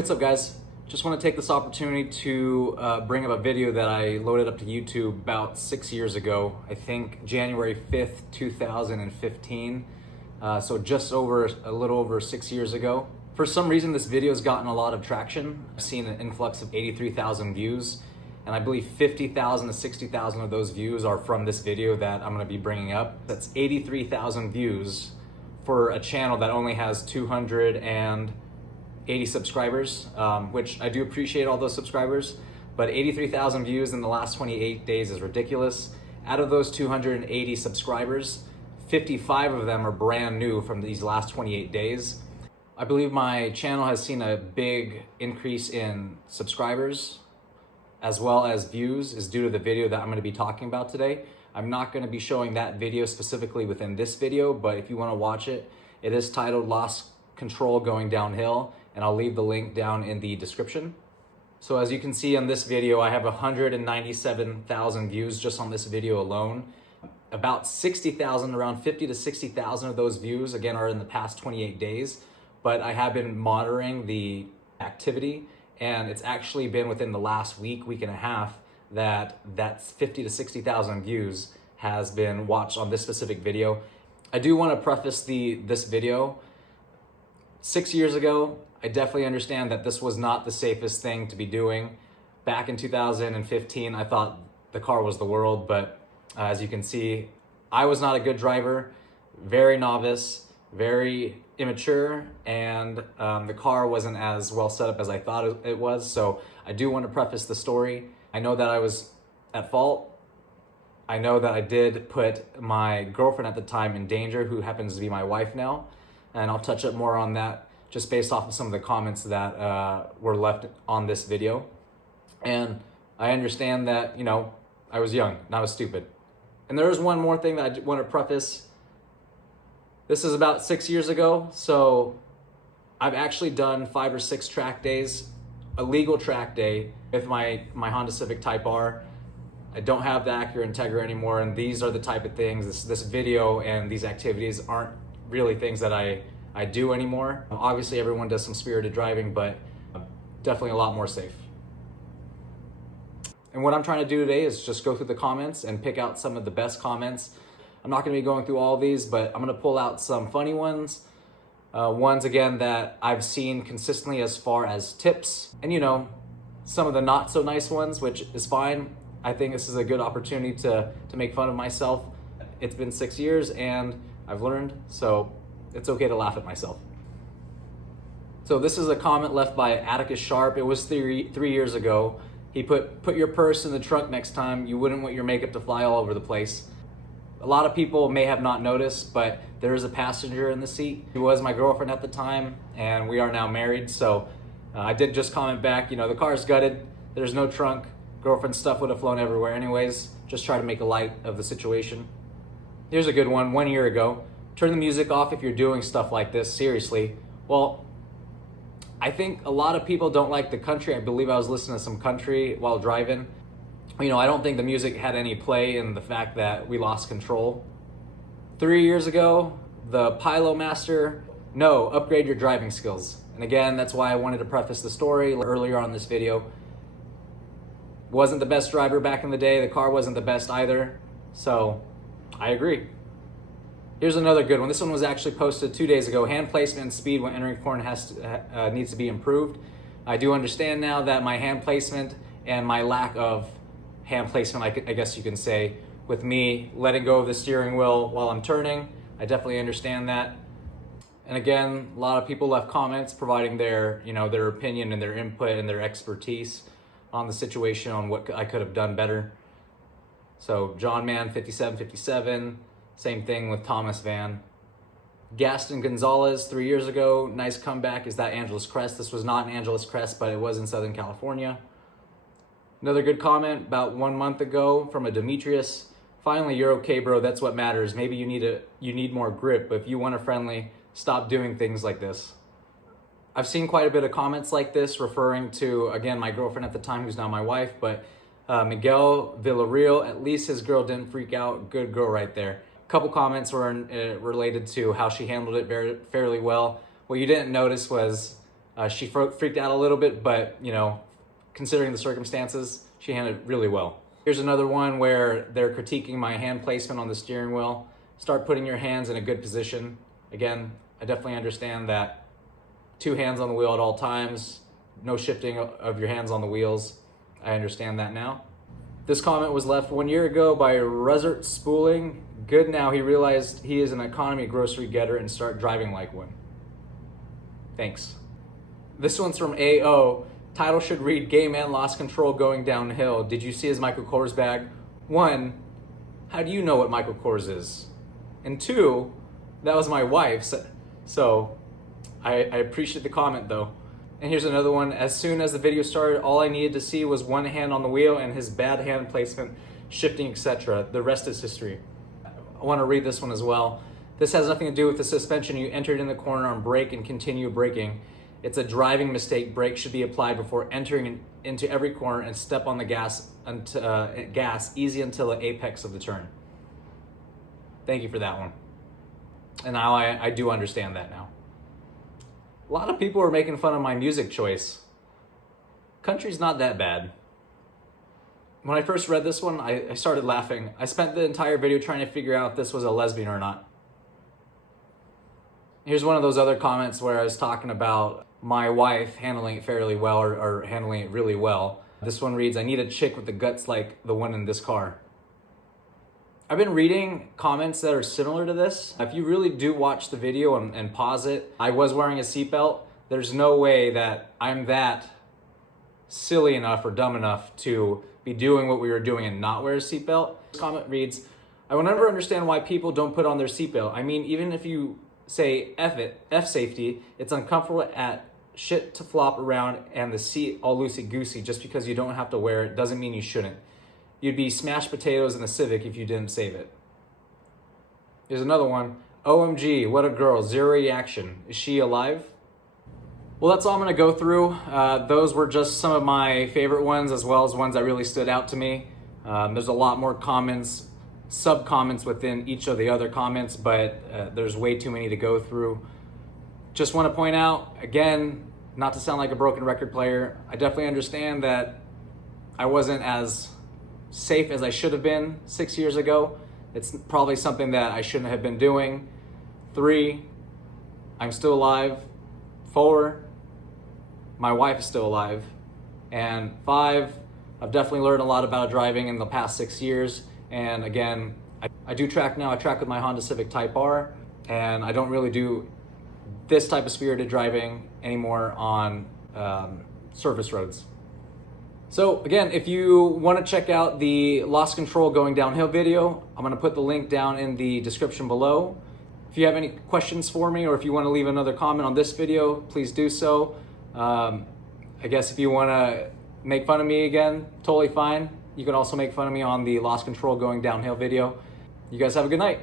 what's up guys? Just want to take this opportunity to bring up a video that I loaded up to YouTube about 6 years ago. I think January 5th, 2015. So just a little over 6 years ago. For some reason, this video has gotten a lot of traction. I've seen an influx of 83,000 views, and I believe 50,000 to 60,000 of those views are from this video that I'm going to be bringing up. That's 83,000 views for a channel that only has 280 subscribers, which I do appreciate all those subscribers, but 83,000 views in the last 28 days is ridiculous. Out of those 280 subscribers, 55 of them are brand new from these last 28 days. I believe my channel has seen a big increase in subscribers as well as views is due to the video that I'm going to be talking about today. I'm not going to be showing that video specifically within this video, but if you want to watch it, it is titled Lost Control Going Downhill, and I'll leave the link down in the description. So as you can see on this video, I have 197,000 views just on this video alone. About 60,000, around 50 to 60,000 of those views, again, are in the past 28 days. But I have been monitoring the activity, and it's actually been within the last week and a half that 50 to 60,000 views has been watched on this specific video. I do want to preface this video. 6 years ago, I definitely understand that this was not the safest thing to be doing. Back in 2015, I thought the car was the world, but as you can see, I was not a good driver, very novice, very immature, and the car wasn't as well set up as I thought it was. So I do want to preface the story. I know that I was at fault. I know that I did put my girlfriend at the time in danger, who happens to be my wife now, and I'll touch up more on that just based off of some of the comments that were left on this video. And I understand that, you know, I was young and I was stupid. And there is one more thing that I want to preface. This is about 6 years ago, so I've actually done 5 or 6 track days, a legal track day with my Honda Civic Type R. I don't have the Acura Integra anymore, and these are the type of things, this video and these activities aren't really things that I do anymore. Obviously everyone does some spirited driving, but definitely a lot more safe. And what I'm trying to do today is just go through the comments and pick out some of the best comments. I'm not going to be going through all of these, but I'm going to pull out some funny ones. Ones, again, that I've seen consistently as far as tips. And, you know, some of the not so nice ones, which is fine. I think this is a good opportunity to make fun of myself. It's been 6 years and I've learned, so it's okay to laugh at myself. So this is a comment left by Atticus Sharp. It was three years ago. He put your purse in the trunk next time. You wouldn't want your makeup to fly all over the place. A lot of people may have not noticed, but there is a passenger in the seat. She was my girlfriend at the time, and we are now married. So I did just comment back, you know, the car's gutted. There's no trunk. Girlfriend's stuff would have flown everywhere anyways. Just try to make a light of the situation. Here's a good one. 1 year ago. Turn the music off if you're doing stuff like this, seriously. Well, I think a lot of people don't like the country. I believe I was listening to some country while driving. You know, I don't think the music had any play in the fact that we lost control. 3 years ago, the Pylo Master, no, upgrade your driving skills. And again, that's why I wanted to preface the story earlier on this video. Wasn't the best driver back in the day. The car wasn't the best either. So I agree. Here's another good one. This one was actually posted 2 days ago. Hand placement and speed when entering corner needs to be improved. I do understand now that my hand placement and my lack of hand placement, I guess you can say, with me letting go of the steering wheel while I'm turning, I definitely understand that. And again, a lot of people left comments providing their, you know, their opinion and their input and their expertise on the situation, on what I could have done better. So John Man 5757. Same thing with Thomas Van. Gaston Gonzalez, 3 years ago, nice comeback. Is that Angeles Crest? This was not an Angeles Crest, but it was in Southern California. Another good comment about 1 month ago from a Demetrius. Finally, you're okay, bro. That's what matters. Maybe you need more grip, but if you want a friendly, stop doing things like this. I've seen quite a bit of comments like this referring to, again, my girlfriend at the time, who's now my wife, but Miguel Villarreal, at least his girl didn't freak out. Good girl right there. Couple comments were related to how she handled it fairly well. What you didn't notice was She freaked out a little bit, but you know, considering the circumstances, she handled it really well. Here's another one where they're critiquing my hand placement on the steering wheel. Start putting your hands in a good position. Again, I definitely understand that 2 hands on the wheel at all times, no shifting of your hands on the wheels. I understand that now. This comment was left 1 year ago by Resert Spooling. Good now he realized he is an economy grocery getter and start driving like one. Thanks. This one's from AO. Title should read Gay Man Lost Control Going Downhill. Did you see his Michael Kors bag? 1, how do you know what Michael Kors is? And 2, that was my wife's. So I appreciate the comment though. And here's another one. As soon as the video started, all I needed to see was 1 hand on the wheel and his bad hand placement, shifting, etc. The rest is history. I want to read this one as well. This has nothing to do with the suspension. You entered in the corner on brake and continue braking. It's a driving mistake. Brakes should be applied before entering into every corner and step on the gas easy until the apex of the turn. Thank you for that one. And now I do understand that now. A lot of people are making fun of my music choice. Country's not that bad. When I first read this one, I started laughing. I spent the entire video trying to figure out if this was a lesbian or not. Here's one of those other comments where I was talking about my wife handling it fairly well or handling it really well. This one reads, I need a chick with the guts like the one in this car. I've been reading comments that are similar to this. If you really do watch the video and pause it, I was wearing a seatbelt. There's no way that I'm that silly enough or dumb enough to be doing what we were doing and not wear a seatbelt. This comment reads, I will never understand why people don't put on their seatbelt. I mean, even if you say F it, F safety, it's uncomfortable at shit to flop around and the seat all loosey-goosey. Just because you don't have to wear it doesn't mean you shouldn't. You'd be smashed potatoes in the Civic if you didn't save it. Here's another one. OMG, what a girl, 0 reaction. Is she alive? Well, that's all I'm gonna go through. Those were just some of my favorite ones as well as ones that really stood out to me. There's a lot more comments, sub-comments within each of the other comments, but there's way too many to go through. Just wanna point out, again, not to sound like a broken record player, I definitely understand that I wasn't as safe as I should have been 6 years ago. It's probably something that I shouldn't have been doing. 3, I'm still alive. 4, my wife is still alive. And 5, I've definitely learned a lot about driving in the past 6 years. And again, I do track now. I track with my Honda Civic Type R, and I don't really do this type of spirited driving anymore on surface roads. So again, if you want to check out the Lost Control Going Downhill video, I'm going to put the link down in the description below. If you have any questions for me or if you want to leave another comment on this video, please do so. I guess if you want to make fun of me again, totally fine. You can also make fun of me on the Lost Control Going Downhill video. You guys have a good night.